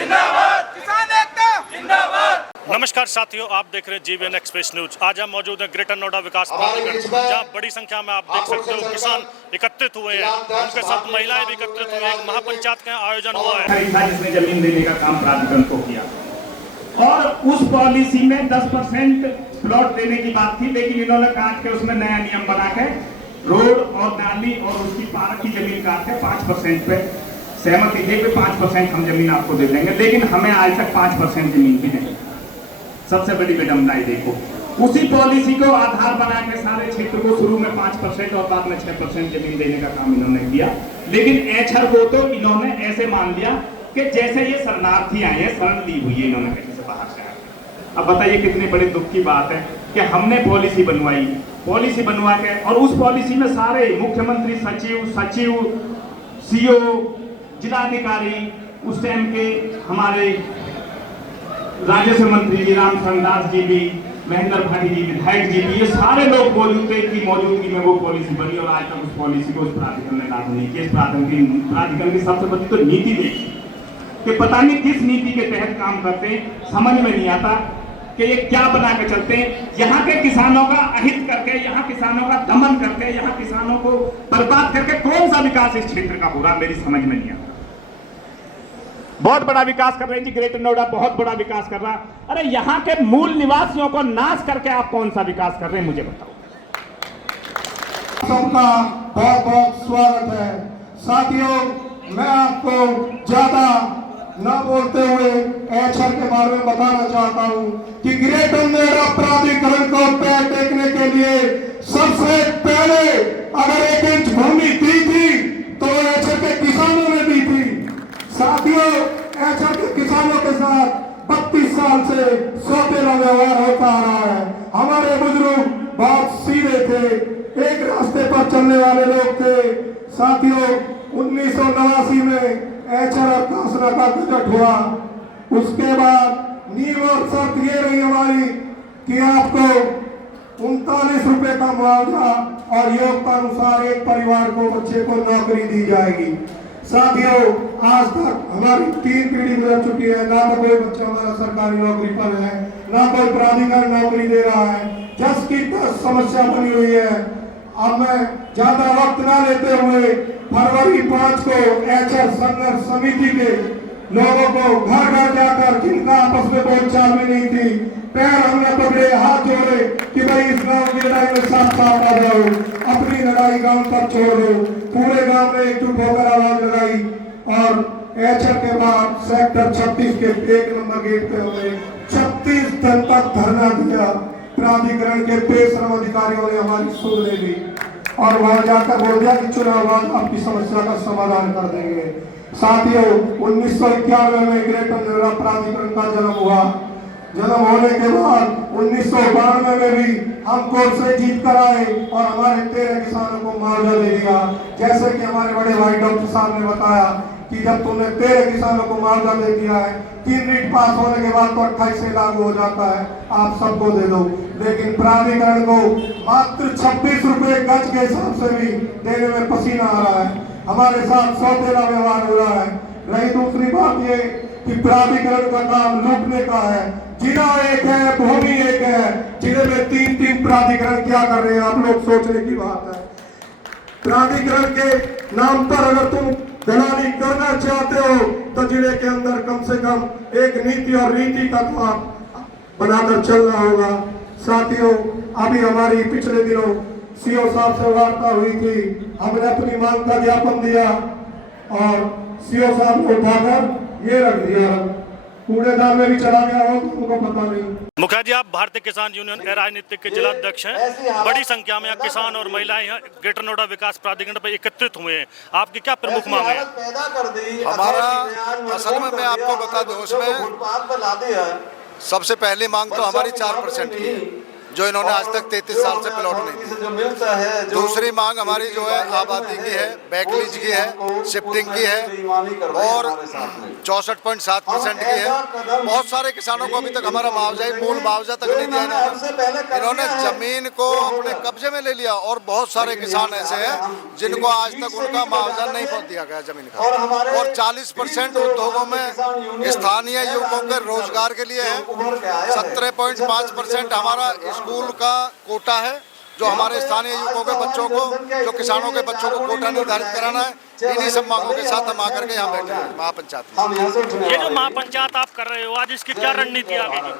जिंदाबाद, किसान एकता जिंदाबाद। नमस्कार साथियों, आप देख रहे हैं जीवीएन एक्सप्रेस न्यूज। आज हम मौजूद हैं ग्रेटर नोएडा विकास प्राधिकरण, जहां बड़ी संख्या में आप देख सकते हो किसान एकत्रित हुए हैं। उनके साथ महिलाएं भी एकत्रित हुई हैं। एक महापंचायत का आयोजन हुआ है। जिसने जमीन देने का काम प्राधिकरण को किया और उस पॉलिसी में 10% प्लॉट देने की बात थी, लेकिन इन्होंने काट के उसमें नया नियम बना के रोड और नाली और उसकी पार्क की जमीन काट के 5% पे सहमति थे कि 5% हम जमीन आपको दे देंगे, लेकिन हमें आज तक 5% जमीन भी नहीं। सबसे बड़ी विडंबनाएं देखो, उसी पॉलिसी को आधार बना के सारे क्षेत्र को शुरू में 5% और बाद में 6% जमीन देने का काम इन्होंने किया, लेकिन एचआर को तो इन्होंने ऐसे मान लिया कि जैसे ये शरणार्थी आए हैं, शरण ली हुई है इन्होंने कहीं से बाहर से। अब बताइए कितने बड़े दुख की बात है कि हमने पॉलिसी बनवा के और उस पॉलिसी में सारे मुख्यमंत्री, सचिव, सीओ, जिलाधिकारी, उस टाइम के हमारे राजस्व मंत्री जी रामचंद्र दास जी भी, महेंद्र भाटी जी, विधायक जी भी, ये सारे लोग मौजूद थे कि मौजूदगी में वो पॉलिसी बनी और आज तक उस पॉलिसी को उस प्राधिकरण ने लागू नहीं किया। इस प्राधिकरण की सबसे बड़ी तो नीति देखी कि पता नहीं किस नीति के तहत काम करते हैं, समझ में नहीं आता कि ये क्या बना के चलते हैं। यहाँ के किसानों का अहित करके, यहाँ किसानों का दमन करके, यहाँ किसानों को बर्बाद करके कौन सा विकास इस क्षेत्र का हो रहा, मेरी समझ में नहीं आता। बहुत बड़ा विकास कर रहे हैं जी, ग्रेटर नोएडा बहुत बड़ा विकास कर रहा। अरे यहाँ के मूल निवासियों को नाश करके आप कौन सा विकास कर रहे हैं, मुझे बताओ। सबका बहुत बहुत स्वागत है। साथियों, मैं आपको ज्यादा न बोलते हुए एचआर के बारे में बताना चाहता हूं कि ग्रेटर नोएडा प्राधिकरण को पैर टेकने के लिए सबसे पहले अगर 1 इंच भूमि दी थी तो एचआर के किसानों ने दी थी। साथियों, एचआर के किसानों के साथ 32 साल से सौतेला व्यवहार होता आ रहा है। हमारे बुजुर्ग बहुत सीधे थे, एक रास्ते पर चलने वाले लोग थे। साथियों, 1989 में एचआर घोषणा का बजट हुआ, उसके बाद नींव और शर्त ये रही हमारी कि आपको 39 रुपए का मुआवजा और योग्यता अनुसार एक परिवार को, बच्चे को नौकरी दी जाएगी। साथियों, आज तक हमारी 3 पीढ़ी गुजर चुकी है, ना तो कोई बच्चा हमारा सरकारी नौकरी पर है, ना कोई प्राधिकरण नौकरी दे रहा है। जस की तस समस्या बनी हुई है। अब मैं ज्यादा वक्त ना लेते हुए फरवरी 5 को एचआर संघर्ष समिति के लोगों को घर घर जाकर, जिनका आपस में बोलचाल में नहीं थी, पैर हमने पकड़े, हाथ जोड़े कि भाई इस गांव की लड़ाई में साथ साथ आ जाओ, अपनी लड़ाई गांव तक छोड़ दो। पूरे गांव में एकजुट होकर आवाज लगाई और एचआर के बाद सेक्टर 36 के 1 नंबर गेट पे हमें 36 दिन तक धरना दिया। प्राधिकरण के बेशरम अधिकारियों ने हमारी सुन ले ली और वहां जाकर बोल दिया कि चुनाव बाद आपकी समस्या का समाधान कर देंगे। साथियों, 1991 में ग्रेटर नोएडा प्राधिकरण का जन्म हुआ। जन्म होने के बाद 1992 में भी हम कोर्ट से जीत कर आए और हमारे 13 किसानों को मुआवजा दे दिया। जैसे कि हमारे बड़े भाई डॉक्टर साहब ने बताया कि जब तुमने 13 किसानों को मुआवजा दे दिया है, 3 रीट पास होने के बाद तो 28 से लागू हो जाता है, आप सबको दे दो। लेकिन प्राधिकरण को मात्र 26 रुपए गज के हिसाब से भी देने में पसीना आ रहा है। हमारे साथ सौतेला व्यवहार हो रहा है। रही दूसरी बात ये कि प्राधिकरण का काम लूटने का है। जिला एक है, भूमि एक है, जिले में 3 प्राधिकरण क्या कर रहे हैं, आप लोग सोचने की बात है। प्राधिकरण के नाम पर अगर तुम दलाली करना चाहते हो तो जिले के अंदर कम से कम एक नीति और रीति का तो आप बनाकर चलना होगा। साथियों, अभी हमारी पिछले दिनों सीओ साहब से वार्ता हुई थी, हमने अपनी मांग का ज्ञापन दिया और सीओ साहब ने उठाकर ये रख दिया, कूड़ेदान में भी चला गया हो, तुमको पता नहीं। मुखिया जी, आप भारतीय किसान यूनियन राजनीतिक के जिला अध्यक्ष हैं। बड़ी संख्या में किसान और महिलाएं यहाँ ग्रेटर नोएडा विकास प्राधिकरण पर एकत्रित हुए हैं। आपकी क्या प्रमुख मांग है? हमारा असल में मैं आपको बता दूं, उसमें सबसे पहली मांग तो हमारी 4% की है। जो इन्होंने आज तक 33 साल से प्लॉट नहीं दिया। दूसरी मांग हमारी जो है आबादी की है, बैकलीज की है, शिफ्टिंग की है और 64.7% की है। बहुत सारे किसानों को अभी तक हमारा मुआवजा ही मूल मुआवजा तक नहीं दिया इन्होंने जमीन को अपने कब्जे में ले लिया और बहुत सारे किसान ऐसे हैं जिनको आज तक उनका मुआवजा नहीं दिया गया जमीन का। और 40% उद्योगों में स्थानीय युवकों के रोजगार के लिए है। 17.5% हमारा स्कूल का कोटा है जो हमारे स्थानीय युवकों के बच्चों को, जो किसानों के बच्चों को कोटा निर्धारित कराना है। इन्हीं सब मांगों के साथ हम आकर के यहाँ बैठे हैं महापंचायत में। ये जो महापंचायत आप कर रहे हो आज, इसकी क्या रणनीति आगे की?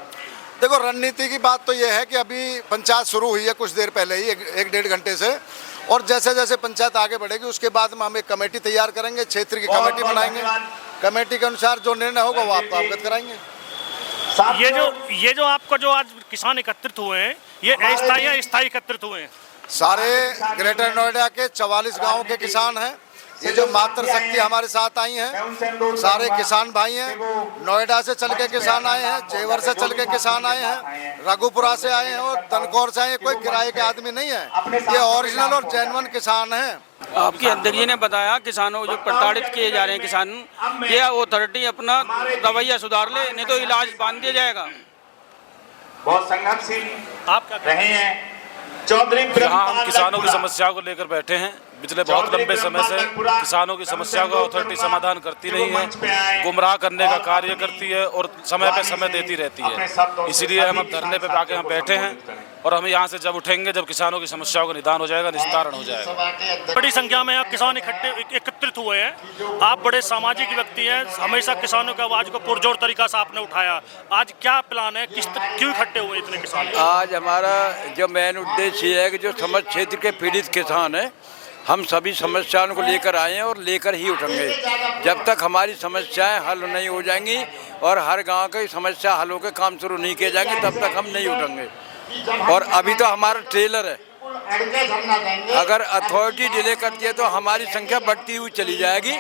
देखो, रणनीति की बात तो ये है कि अभी पंचायत शुरू हुई है कुछ देर पहले ही, एक डेढ़ घंटे से, और जैसे जैसे पंचायत आगे बढ़ेगी उसके बाद में हम एक कमेटी तैयार करेंगे, क्षेत्र की कमेटी बनाएंगे। कमेटी के अनुसार जो निर्णय होगा वो आपको अवगत कराएंगे। ये जो आपका जो आज किसान एकत्रित हुए हैं, ये अस्थायी या स्थायी एकत्रित हुए हैं? सारे ग्रेटर नोएडा के 44 गाँव के किसान हैं। ये जो मातृ शक्ति हमारे साथ आई हैं, सारे किसान भाई हैं। नोएडा से चल के किसान आए हैं, जेवर से चल के किसान आए हैं, रघुपुरा से आए हैं और तनकौर से आए हैं। कोई किराए के आदमी नहीं है, ये ओरिजिनल और जेन्युइन किसान हैं। आपके अध्यक्ष जी ने बताया किसानों जो प्रताड़ित किए जा रहे हैं किसान, ये अथॉरिटी अपना रवैया सुधार ले, नहीं तो इलाज बांध दिया जाएगा। बहुत संघर्षशील आप क्या रहे हैं चौधरी। यहाँ हम किसानों की समस्याओं को लेकर बैठे हैं। पिछले बहुत लंबे समय से किसानों की समस्याओं का अथॉरिटी समाधान करती नहीं है, गुमराह करने का कार्य करती है और समय पे समय देती रहती है। इसीलिए हम अब धरने पे आके हम बैठे हैं और हम यहाँ से जब उठेंगे जब किसानों की समस्याओं का निदान हो जाएगा, निस्तारण हो जाएगा। बड़ी संख्या में किसान एकत्रित हुए हैं। आप बड़े सामाजिक व्यक्ति हैं, हमेशा किसानों की आवाज को पुरजोर तरीका से आपने उठाया। आज क्या प्लान है, क्यों इकट्ठे हुए इतने किसान? आज हमारा जो मेन उद्देश्य है कि जो समस्त क्षेत्र के पीड़ित किसान हैं, हम सभी समस्याओं को लेकर आए हैं और लेकर ही उठेंगे। जब तक हमारी समस्याएं हल नहीं हो जाएंगी और हर गांव की समस्या हल होकर काम शुरू नहीं किए जाएंगे, तब तक हम नहीं उठेंगे। और अभी तो हमारा ट्रेलर है, अगर अथॉरिटी डिले करती है तो हमारी संख्या बढ़ती हुई चली जाएगी।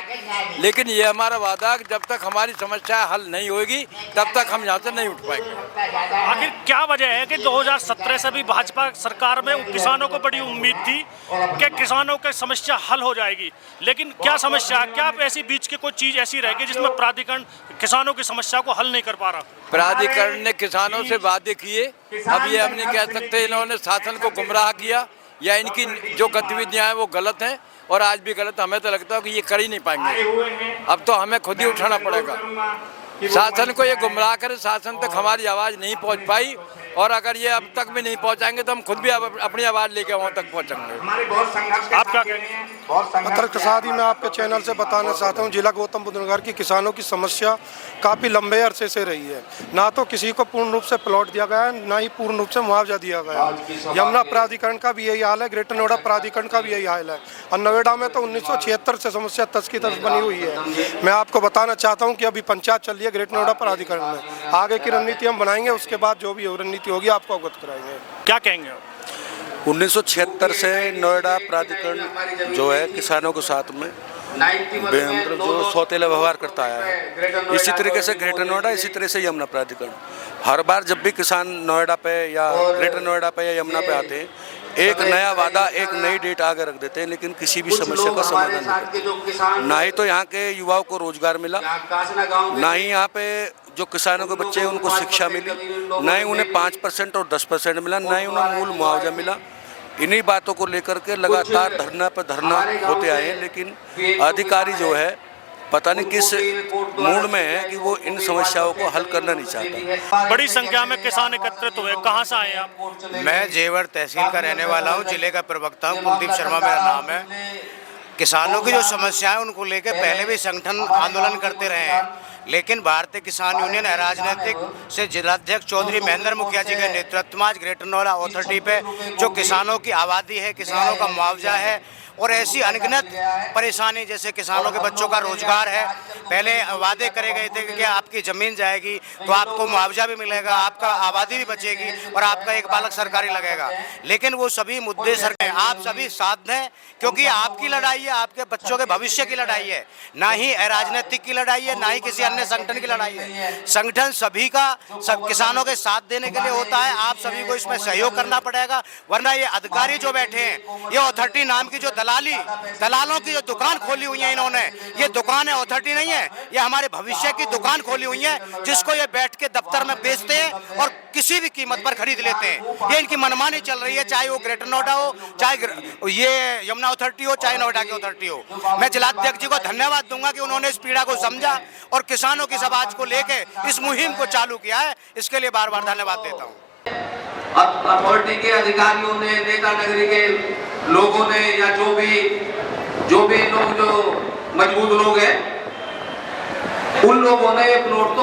लेकिन ये हमारा वादा है कि जब तक हमारी समस्या हल नहीं होगी तब तक हम यहाँ से नहीं उठ पाएंगे। आखिर क्या वजह है कि 2017 से भी भाजपा सरकार में किसानों को बड़ी उम्मीद थी कि किसानों की समस्या हल हो जाएगी, लेकिन क्या समस्या, क्या ऐसी बीच की कोई चीज ऐसी रह गई जिसमें प्राधिकरण किसानों की समस्या को हल नहीं कर पा रहा? प्राधिकरण ने किसानों से वादे किए, अब ये हम नहीं कह सकते इन्होंने शासन को गुमराह किया या इनकी जो गतिविधियां हैं वो गलत हैं और आज भी गलत। हमें तो लगता है कि ये कर ही नहीं पाएंगे, अब तो हमें खुद ही उठाना पड़ेगा। शासन को ये गुमराह करे, शासन तक हमारी आवाज़ नहीं पहुंच पाई और अगर ये अब तक भी नहीं पहुंचाएंगे तो हम खुद भी अपनी आवाज़ लेके वहाँ तक पहुंचेंगे। आप क्या कहेंगे? पत्रकार साथ ही मैं आपके चैनल से बताना चाहता हूं, जिला गौतम बुद्ध नगर की किसानों की समस्या काफ़ी लंबे अरसे से रही है। ना तो किसी को पूर्ण रूप से प्लॉट दिया गया है, ना ही पूर्ण रूप से मुआवजा दिया गया है। यमुना प्राधिकरण का भी यही हाल है, ग्रेटर नोएडा प्राधिकरण का भी यही हाल है और नोएडा में तो 1976 से समस्या तस की तस बनी हुई है। मैं आपको बताना चाहता हूँ कि अभी पंचायत चल रही है ग्रेटर नोएडा प्राधिकरण में। आगे की रणनीति हम बनाएंगे, उसके बाद जो भी रणनीति होगी आपको अवगत कराएंगे। क्या कहेंगे? 1976 से नोएडा प्राधिकरण जो है किसानों के साथ में जो सौतेला व्यवहार करता आया है, इसी तरीके से ग्रेटर नोएडा, इसी तरह से यमुना प्राधिकरण। हर बार जब भी किसान नोएडा पे या ग्रेटर नोएडा पे या यमुना पे आते हैं, एक नया वादा, एक नई डेट आगे रख देते हैं, लेकिन किसी भी समस्या का समाधान नहीं। ना ही तो यहाँ के युवाओं को रोजगार मिला, ना ही यहाँ पे जो किसानों के बच्चे हैं उनको शिक्षा मिली, ना ही उन्हें 5% और 10% मिला, ना ही उन्हें मूल मुआवजा मिला। इन्हीं बातों को लेकर के लगातार धरना पर धरना होते आए हैं, लेकिन अधिकारी जो है पता नहीं किस मूड में है कि वो इन समस्याओं को हल करना नहीं चाहता। बड़ी संख्या में किसान एकत्रित हुए, कहाँ से आए आप? मैं जेवर तहसील का रहने वाला हूँ, जिले का प्रवक्ता हूँ, कुलदीप शर्मा मेरा नाम है। किसानों की जो समस्या है उनको लेकर पहले भी संगठन आंदोलन करते रहे हैं, लेकिन भारतीय किसान यूनियन राजनीतिक से जिलाध्यक्ष चौधरी महेंद्र मुखिया जी के नेतृत्व में आज ग्रेटर नोएडा अथॉरिटी पे जो किसानों की आबादी है, किसानों का मुआवजा है, और ऐसी अनगिनत परेशानी, जैसे किसानों के बच्चों का रोजगार है, पहले वादे करे गए थे कि आपकी ज़मीन जाएगी तो आपको मुआवजा भी मिलेगा, आपका आबादी भी बचेगी और आपका एक बालक सरकारी लगेगा, लेकिन वो सभी मुद्दे आप सभी साथ दें, क्योंकि आपकी लड़ाई है, आपके बच्चों के भविष्य की लड़ाई है, ना ही राजनीतिक की लड़ाई है, ना ही किसी अन्य संगठन की लड़ाई है। संगठन सभी का, सब किसानों के साथ देने के लिए होता है। आप सभी को इसमें सहयोग करना पड़ेगा, वरना ये अधिकारी जो बैठे हैं, ये अथॉरिटी नाम की जो दलालों की जो दुकान खोली हुई है इन्होंने, ये दुकान है, अथॉरिटी नहीं है, ये हमारे भविष्य की दुकान खोली हुई है, जिसको ये बैठ के दफ्तर में बेचते हैं और किसी भी कीमत पर खरीद लेते हैं। ये इनकी मनमानी चल रही है, चाहे वो ग्रेटर नोएडा हो, चाहे ये यमुना अथॉरिटी हो, चाहे नोएडा की अथॉरिटी हो। मैं जिलाध्यक्ष जी को धन्यवाद दूंगा कि उन्होंने इस पीड़ा को समझा और किसानों की आवाज को लेके इस मुहिम को चालू किया है, इसके लिए बार बार धन्यवाद देता हूँ। अथॉरिटी के अधिकारियों ने, नेता नगरी के लोगों ने, या जो भी लोग जो मजबूत लोग हैं, उन लोगों ने प्लॉट तो